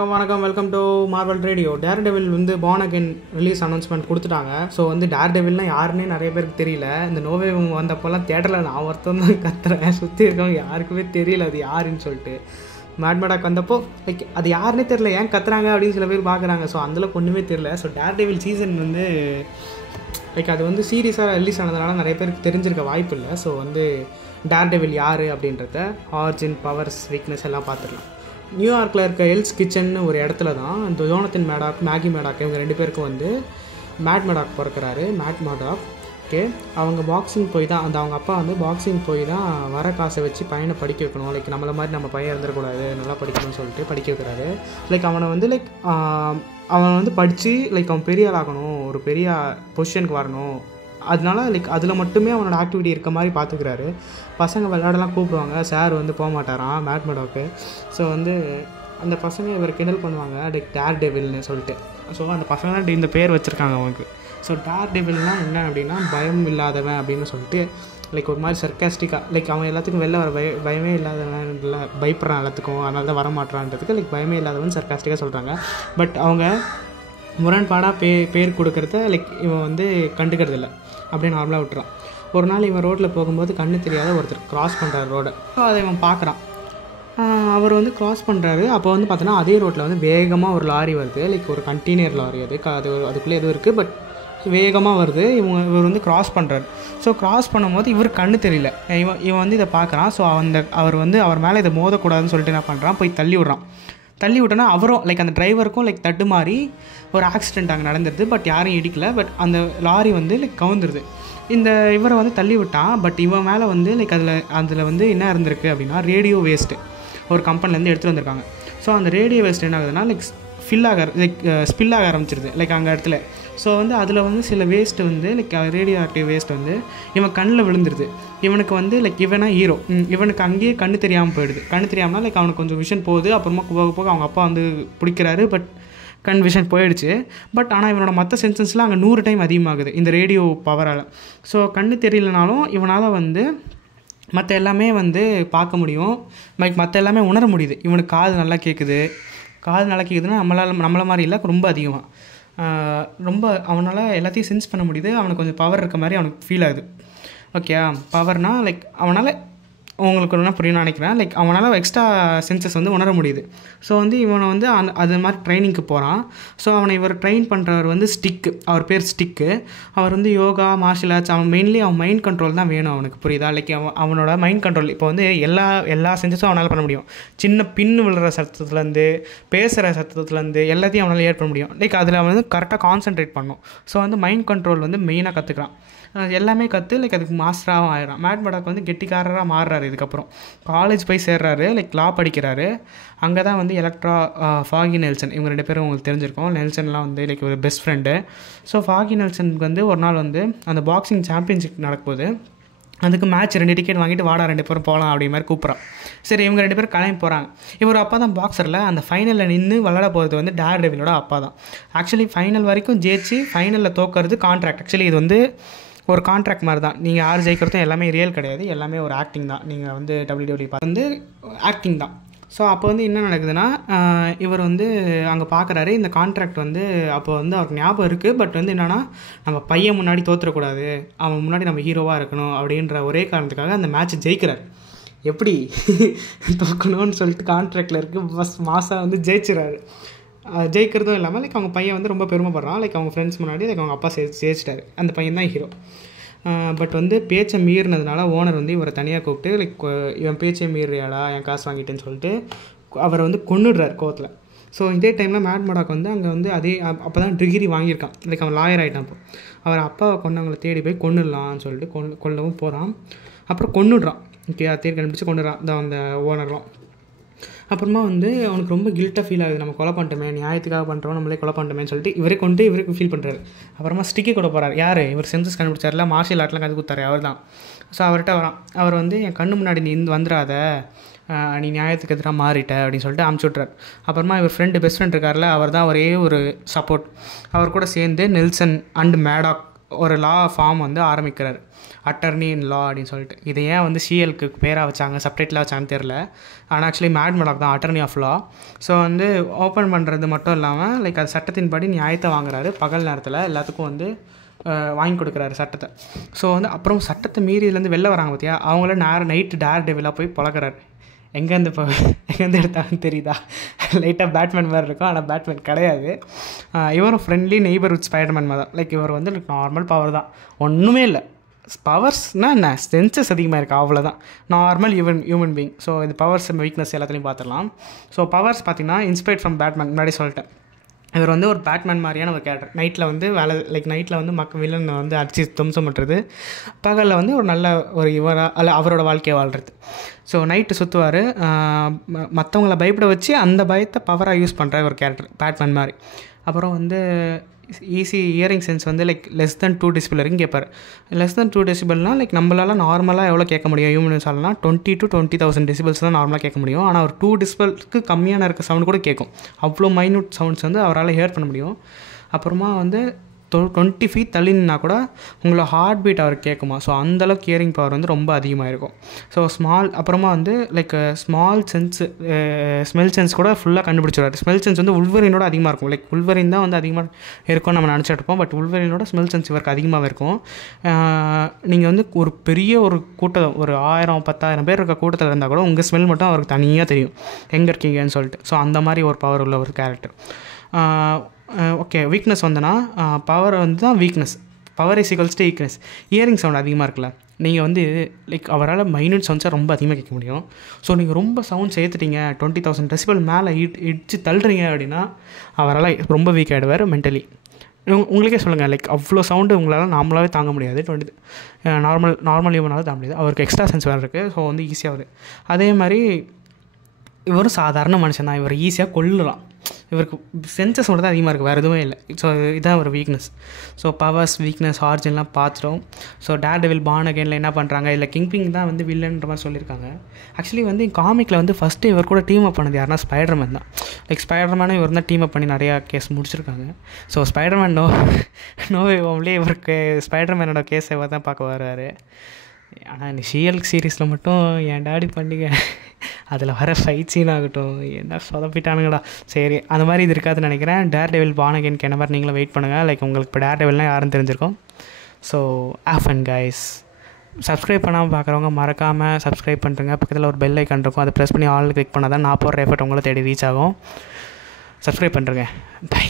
வணக்கம் welcome to Marvel radio. Daredevil வந்து born again release announcement கொடுத்துட்டாங்க. So வந்து டேர் டெவில்னால் யாருன்னே நிறைய பேருக்கு தெரியல. இந்த நோவே வந்தப்போல்லாம் தேட்டரில் நான் ஒருத்தன் தான் கத்துறேன், சுற்றி இருக்கவங்க யாருக்குமே தெரியல அது யாருன்னு சொல்லிட்டு. மேட்மேடாக் வந்தப்போ லைக் அது யாருன்னே தெரியல, ஏன் கத்துறாங்க அப்படின்னு சில பேர் பார்க்குறாங்க. ஸோ அந்தளவுக்கு ஒன்றுமே தெரியல. ஸோ டேர் டெவில் சீசன் வந்து லைக் அது வந்து சீரியஸாக ரிலீஸ் ஆனதுனால நிறைய பேருக்கு தெரிஞ்சிருக்க வாய்ப்பு இல்லை. ஸோ வந்து டேர் டெவில் யார் அப்படின்றத ஆரிஜின், பவர்ஸ், வீக்னஸ் எல்லாம் பார்த்துக்கலாம். நியூயார்க்கில் இருக்க எல்ஸ் கிச்சன்னு ஒரு இடத்துல தான் இந்த ஜோனத்தன் மேடாக், மேகி மேடாக் இவங்க ரெண்டு பேருக்கும் வந்து மேட் மேடாக் பிறக்கிறாரு. மேட் மேடாக் ஓகே, அவங்க பாக்ஸிங் போய் தான் அவங்க அப்பா வந்து பாக்ஸிங் போய் தான் வர காசை வச்சு பையனை படிக்க வைக்கணும். லைக் நம்மளை மாதிரி நம்ம பையன் இருந்துடக்கூடாது, நல்லா படிக்கணும்னு சொல்லிட்டு படிக்க வைக்கிறாரு. லைக் அவனை வந்து லைக் அவன் வந்து படித்து லைக் அவன் பெரிய ஆளாகணும், ஒரு பெரிய பொசிஷனுக்கு வரணும். அதனால லைக் அதில் மட்டுமே அவனோட ஆக்டிவிட்டி இருக்க மாதிரி பார்த்துக்கிறாரு. பசங்க விளையாடலாம் கூப்பிடுவாங்க, சார் வந்து போக மாட்டாரான் மேட் மேடாக்கு. ஸோ வந்து அந்த பசங்க இவர் கிண்டல் பண்ணுவாங்க லைக் டேர் டெவில்னு சொல்லிட்டு. ஸோ அந்த பசங்க இந்த பேர் வச்சுருக்காங்க அவனுக்கு. ஸோ டேர் டெவில்னால் என்ன அப்படின்னா பயம் இல்லாதவன் அப்படின்னு சொல்லிட்டு லைக் ஒரு மாதிரி சர்க்காஸ்டிக்காக லைக் அவன் எல்லாத்துக்கும் வெளில வர பயமே இல்லாதவன், இல்லை பயப்படுறான் எல்லாத்துக்கும், அதனால தான் வரமாட்டான்றதுக்கு லைக் பயமே இல்லாதவன் சர்க்காஸ்டிக்காக சொல்கிறாங்க. பட் அவங்க முரண்பாடாக பேர் கொடுக்குறத லைக் இவன் வந்து கண்டுக்கிறது இல்லை, அப்படியே நார்மலாக விட்டுறான். ஒரு நாள் இவன் ரோட்டில் போகும்போது கண்ணு தெரியாத ஒருத்தர் க்ராஸ் பண்ணுறாரு ரோடை. ஸோ அதை இவன் பார்க்குறான். அவர் வந்து க்ராஸ் பண்ணுறாரு. அப்போ வந்து பார்த்தோன்னா அதே ரோட்டில் வந்து வேகமாக ஒரு லாரி வருது, லைக் ஒரு கண்டெய்னர் லாரி. அதுக்குள்ளே எதுவும் இருக்குது, பட் வேகமாக வருது. இவர் வந்து க்ராஸ் பண்ணுறாரு. ஸோ க்ராஸ் பண்ணும்போது இவர் கண்ணு தெரியல. இவன் வந்து இதை பார்க்குறான். ஸோ அவர் மேலே இதை மோதக்கூடாதுன்னு சொல்லிட்டு என்ன பண்ணுறான், போய் தள்ளி விட்டோன்னா அவரும் லைக் அந்த டிரைவருக்கும் லைக் தட்டு மாறி ஒரு ஆக்சிடெண்ட் அங்கே நடந்துருது. பட் யாரும் இடிக்கல, பட் அந்த லாரி வந்து லைக் கவுந்துருது. இவரை வந்து தள்ளி விட்டான். பட் இவன் மேலே வந்து லைக் அதில் வந்து என்ன இருந்திருக்கு அப்படின்னா ரேடியோ வேஸ்ட்டு ஒரு கம்பெனிலேருந்து எடுத்துகிட்டு வந்திருக்காங்க. ஸோ அந்த ரேடியோ வேஸ்ட் என்ன ஆகுதுன்னா லைக் ஸ்பில் ஆக ஆரம்பிச்சிருது லைக் அங்கே இடத்துல. ஸோ வந்து அதில் வந்து சில வேஸ்ட்டு வந்து லைக் ரேடியோ ஆக்டிவ் வேஸ்ட் வந்து இவன் கண்ணில் விழுந்துருது. இவனுக்கு வந்து லைக் இவனா ஹீரோ, இவனுக்கு அங்கேயே கண்ணு தெரியாமல் போயிடுது. கண்ணு தெரியாமல் லைக் அவனுக்கு கொஞ்சம் விஷன் போகுது. அப்புறமா போக அவங்க அப்பா வந்து பிடிக்கிறாரு. பட் கண் விஷன் போயிடுச்சு. பட் ஆனால் இவனோட மற்ற சென்சஸ்லாம் அங்கே 100 டைம் அதிகமாகுது இந்த ரேடியோ பவரால். ஸோ கண்ணு தெரியலனாலும் இவனால் வந்து மற்ற எல்லாமே வந்து பார்க்க முடியும், மற்ற எல்லாமே உணர முடியுது. இவனுக்கு காது நல்லா கேட்குதுன்னா நம்மளை மாதிரி இல்லை, ரொம்ப அதிகமாக ரொம்ப அவனால் எல்லாத்தையும் சென்ஸ் பண்ண முடியுது. அவனுக்கு கொஞ்சம் பவர் இருக்க மாதிரி அவனுக்கு ஃபீல் ஆகுது. ஓகே, பவர்னால் லைக் அவனால் உங்களுக்கு ஒன்றா புரியும்னு நினைக்கிறேன். லைக் அவனால் எக்ஸ்ட்ரா சென்சஸ் வந்து உணர முடியுது. ஸோ வந்து இவனை வந்து அது மாதிரி ட்ரைனிங்க்கு போகிறான். ஸோ இவர் ட்ரெயின் பண்ணுறவர் வந்து அவர் பேர் ஸ்டிக்கு. அவர் வந்து யோகா, மார்ஷியல் ஆர்ட்ஸ், அவன் மைண்ட் கண்ட்ரோல் தான் வேணும் அவனுக்கு, புரியுதா? லைக் அவனோட மைண்ட் கண்ட்ரோல் இப்போ வந்து எல்லா சென்சஸும் அவனால் பண்ண முடியும். சின்ன பின்னு விழுற சத்தத்துலேருந்து பேசுகிற சத்தத்துலேருந்து எல்லாத்தையும் அவனால் ஏற்பட முடியும். லைக் அதில் அவன் வந்து கரெக்டாக கான்சென்ட்ரேட் பண்ணும். ஸோ வந்து மைண்ட் கண்ட்ரோல் வந்து மெயினாக கற்றுக்கிறான். எல்லாமே லைக் அதுக்கு மாஸ்டராகவும் ஆயிடும். மேட் மேடாக் வந்து கெட்டிக்காரராக மாறுறாரு. இதுக்கப்புறம் காலேஜ் போய் சேர்றாரு, லைக் லா படிக்கிறாரு. அங்கே தான் வந்து எலக்ட்ரா, ஃபாகி நெல்சன் இவங்க ரெண்டு பேரும் உங்களுக்கு தெரிஞ்சிருக்கோம். நெல்சன்லாம் வந்து லைக் ஒரு பெஸ்ட் ஃப்ரெண்டு. ஸோ ஃபாகி நெல்சனுக்கு வந்து ஒரு நாள் வந்து அந்த பாக்ஸிங் சாம்பியன்ஷிப் நடக்கும்போது அதுக்கு மேட்ச் 2 டிக்கெட் வாங்கிட்டு வாடா 2 பேரும் போகலாம் அப்படி மாதிரி கூப்பிட்றான். சரி, இவங்க 2 பேரும் கிளம்பி போகிறாங்க. இவர் அப்பா தான் பாக்ஸரில் அந்த ஃபைனலில் நின்று விளையாட போகிறது வந்து டேர் டெவிலோட அப்பா தான். ஆக்சுவலி ஃபைனல் வரைக்கும் ஜெயிச்சு ஃபைனலில் தோக்கிறது கான்ட்ராக்ட். ஆக்சுவலி இது வந்து ஒரு கான்ட்ராக்ட் மாதிரி தான். நீங்கள் யார் ஜெயிக்கிறதும் எல்லாமே ரியல் கிடையாது, எல்லாமே ஒரு ஆக்டிங் தான். நீங்கள் வந்து WWE வந்து ஆக்டிங் தான். ஸோ அப்போ வந்து என்ன நடக்குதுன்னா இவர் வந்து அங்கே பார்க்குறாரு இந்த கான்ட்ராக்ட் வந்து. அப்போ வந்து அவருக்கு ஞாபகம் இருக்குது. பட் வந்து என்னென்னா நம்ம பையன் முன்னாடி தோற்றுறக்கூடாது, அவன் முன்னாடி நம்ம ஹீரோவாக இருக்கணும் அப்படின்ற ஒரே காரணத்துக்காக அந்த மேட்ச் ஜெயிக்கிறார். எப்படி தோக்கணும்னு சொல்லிட்டு கான்ட்ராக்டில் இருக்குது, மாசாக வந்து ஜெயிக்கிறதும் இல்லாமல் லைக் அவங்க பையன் வந்து ரொம்ப பெருமைப்படுறான். லைக் அவங்க ஃப்ரெண்ட்ஸ் முன்னாடி லைக் அவங்க அப்பா ஜெயிச்சிட்டாரு, அந்த பையன் தான் ஹீரோ. பட் வந்து பேச்சை மீறினதுனால ஓனர் வந்து இவரை தனியாக கூப்பிட்டு லைக் இவன் பேச்சை மீறியாடா, என் காசு வாங்கிட்டேன்னு சொல்லிட்டு அவரை வந்து கொன்னுடுறார் கோவத்தில். ஸோ இதே டைமில் மேட் மேடாக் வந்து அங்கே வந்து அப்போ தான் டிகிரி வாங்கியிருக்கான். லைக் அவன் லாயர் ஆகிட்டான். அப்போ அவர் அப்பாவை கொண்டவங்களை தேடி போய் கொன்னுடலான்னு சொல்லிட்டு கொல்லவும் போகிறான். அப்புறம் கொன்னுடுறான். ஓகே, தேடி கண்டுபிடிச்சி கொண்டுறான் அந்த ஓனர்லாம். அப்புறமா வந்து அவனுக்கு ரொம்ப கில்ட்டாக ஃபீல் ஆகுது, நம்ம கொலை பண்ணிட்டோமே, நியாயத்துக்காக பண்ணுறோம், நம்மளே கொலை பண்ணிட்டோமேன்னு சொல்லிட்டு இவருக்கு ஃபீல் பண்ணுறாரு. அப்புறமா ஸ்டிக்கி கூட போகிறார். யார்? இவர் சென்சஸ் கண்டுபிடிச்சார்ல, மார்ஷியல் ஆர்ட்லாம் கற்று கொடுத்தாரு, அவர் தான். ஸோ அவர்கிட்ட வரான். அவர் வந்து என் கண்ணு முன்னாடி நீ வந்துடாத, நீ நியாயத்துக்கு எதிராக மாறிட்ட அப்படின்னு சொல்லிட்டு அமுச்சு விட்றார். அப்புறமா இவர் பெஸ்ட் ஃப்ரெண்ட் இருக்கார்ல, அவர் தான் ஒரே ஒரு சப்போர்ட். அவர் கூட சேர்ந்து நெல்சன் அண்ட் மேடாக் ஒரு லா ஃபார்ம் வந்து ஆரம்பிக்கிறார், அட்டர்னி இன் லா அப்படின்னு சொல்லிட்டு. இதை ஏன் வந்து சிஎல்க்கு பேராக வச்சாங்க, சப்டைட்டிலாக வச்சாங்கன்னு தெரில. ஆனால் ஆக்சுவலி மேட் மர்டாக் தான் அட்டர்னி ஆஃப் லா. ஸோ வந்து ஓப்பன் பண்ணுறது மட்டும் இல்லாமல் லைக் அது சட்டத்தின்படி நியாயத்தை வாங்குறாரு. பகல் நேரத்தில் எல்லாத்துக்கும் வந்து வாங்கி கொடுக்குறாரு சட்டத்தை. ஸோ வந்து அப்புறம் சட்டத்தை மீறி இதுலேருந்து வெளில வராங்க பார்த்தியா, அவங்கள நைட்டு டேர் டெவிலாக போய் பழக்கிறாரு. எங்கேருந்து எடுத்தாங்கன்னு தெரியுதா? லைட்டாக பேட்மேன் மாதிரி இருக்கும், ஆனால் பேட்மேன் கிடையாது. இவரும் ஃப்ரெண்ட்லி நெய்பர்ஹுட் ஸ்பைடர்மேன் மாதிரி தான். லைக் இவர் வந்து நார்மல் பவர் தான், ஒன்றுமே இல்லை. பவர்ஸ்னால் என்ன, சென்சஸ் அதிகமாக இருக்குது, அவ்வளோதான். Normal human being. ஸோ இது பவர்ஸ் வீக்னஸ் எல்லாத்துலேயும் பார்த்துடலாம். ஸோ பவர்ஸ் பார்த்திங்கன்னா இன்ஸ்பைர்ட் ஃப்ரம் பேட்மேன், முன்னாடி சொல்லிட்டேன். இவர் வந்து ஒரு பேட்மேன் மாதிரியான ஒரு கேரக்டர். நைட்டில் வந்து நைட்டில் வந்து வில்லன் வந்து அடிச்சு தும்சம் பண்ணுறது, பகலில் வந்து ஒரு நல்ல ஒரு அவரோட வாழ்க்கையை வாழ்கிறது. ஸோ நைட்டு சுற்றுவார், மற்றவங்கள பயப்பட வச்சு அந்த பயத்தை பவராக யூஸ் பண்ணுற ஒரு கேரக்டர் பேட்மேன் மாதிரி. அப்புறம் வந்து ஈஸி இயரிங் சென்ஸ் வந்து லைக் லெஸ் தென் 2 decibel வரைக்கும் கேட்பார். லெஸ் தென் 2 decibelனால் லைக் நம்மளால் நார்மலாக எவ்வளோ கேட்க முடியும், ஹியூமன்ஸாலாம் 20 to 20,000 decibels தான் நார்மலாக கேட்க முடியும். ஆனால் ஒரு 2 decibelக்கு கம்மியான இருக்க சவுண்ட் கூட கேட்கும். அவ்வளோ மைன்யூட் சவுண்ட்ஸ் வந்து அவரால் ஹியர் பண்ண முடியும். அப்புறமா வந்து 20 feet தள்ளினா கூட உங்களோட ஹார்ட் பீட் அவருக்கு கேட்குமா. ஸோ அந்தளவுக்கு ஹியரிங் பவர் வந்து ரொம்ப அதிகமாக இருக்கும். ஸோ அப்புறமா வந்து like small sense, smell sense கூட ஃபுல்லாக கண்டுபிடிச்சிடுவார். ஸ்மெல் சென்ஸ் வந்து உல்வரினோட அதிகமாக இருக்கும். லைக் உல்வரின் தான் வந்து அதிகமாக இருக்கும்னு நம்ம நினச்சிட்டு இருப்போம், பட் உல்வரினோட ஸ்மெல் சென்ஸ் இவருக்கு அதிகமாக இருக்கும். நீங்கள் வந்து ஒரு பெரிய ஒரு கூட்டம், ஒரு 1000-10,000 பேர் இருக்க கூட்டத்தில் இருந்தால் கூட உங்கள் ஸ்மெல் மட்டும் அவருக்கு தனியாக தெரியும் எங்கே இருக்கீங்கன்னு சொல்லிட்டு. ஸோ அந்த மாதிரி ஒரு பவர் உள்ள ஒரு கேரக்டர். ஓகே, வீக்னஸ் வந்தனா பவர் வந்து தான் weakness. Power is equals to weakness. Hearing sound அதிகமாக இருக்குல்ல, நீங்கள் வந்து லைக் அவரால் மைன்யூட் சவுண்ட்ஸை ரொம்ப அதிகமாக கேட்க முடியும். ஸோ நீங்கள் ரொம்ப சவுண்ட்ஸ் ஏற்றுட்டீங்க, 20,000 decibel மேலே இடிச்சு தள்ளுறீங்க அப்படின்னா அவரால் ரொம்ப வீக் ஆகிடுவார் மென்டலி. உங்களுக்கே சொல்லுங்கள், லைக் அவ்வளோ சவுண்டு உங்களால் நார்மலாகவே தாங்க முடியாது. நார்மல் ஹியூமனால தாங்க முடியாது. அவருக்கு எக்ஸ்ட்ரா சென்ஸ் வேறு இருக்குது. ஸோ வந்து ஈஸியாக வருது. அதே மாதிரி இவரும் சாதாரண மனுஷன் தான், இவர் ஈஸியாக கொல்லலாம். இவருக்கு சென்சஸ் மட்டும் தான் அதிகமாக இருக்குது, வேறு எதுவும் இல்லை. ஸோ இதுதான் ஒரு வீக்னஸ். ஸோ பவர்ஸ், வீக்னஸ், ஆரிஜின்லாம் பார்த்துட்டோம். ஸோ டேர் டெவில் பார்ன் அகைனில் என்ன பண்ணுறாங்க, இல்லை கிங்பிங் தான் வந்து வில்லன்ற மாதிரி சொல்லியிருக்காங்க. ஆக்சுவலி வந்து காமிக்கில் வந்து ஃபஸ்ட்டு இவர் கூட டீம் அப் பண்ணது யாருன்னா ஸ்பைடர்மேன் தான். லைக் ஸ்பைடர்மேனும் இவர் தான் டீம் அப் பண்ணி நிறையா கேஸ் முடிச்சிருக்காங்க. ஸோ ஸ்பைடர்மேன் நோவே ஹோம்லேயே இவருக்கு ஸ்பைடர்மேனோட கேஸை இவர் தான் பார்க்க வர்றாரு. ஆனால் இந்த சிஎல்க் சீரீஸில் மட்டும் என் டாடி பண்ணிக்க அதில் வர ஃபைட் சீன் ஆகட்டும், என்ன சொதப்பிட்டானுங்கடா. சரி, அந்த மாதிரி இது இருக்காதுன்னு நினைக்கிறேன். டேர் டெவில் பார்ன் அகைனுக்கு என்ன மாதிரி நீங்களும் வெயிட் பண்ணுங்கள். லைக் உங்களுக்கு இப்போ டேர் டெவில்னால் யாருன்னு தெரிஞ்சிருக்கும். So have fun guys. Subscribe பண்ணாமல் பார்க்குறவங்க மறக்காமல் சப்ஸ்கிரைப் பண்ணுறங்க. பக்கத்தில் ஒரு பெல் ஐக்கான் இருக்கும், அதை ப்ரெஸ் பண்ணி ஆல் கிளிக் பண்ணால் தான் நான் போடுற எஃபர்ட் உங்களை தேடி ரீச் ஆகும். சப்ஸ்கிரைப் பண்ணுறேங்க. பை.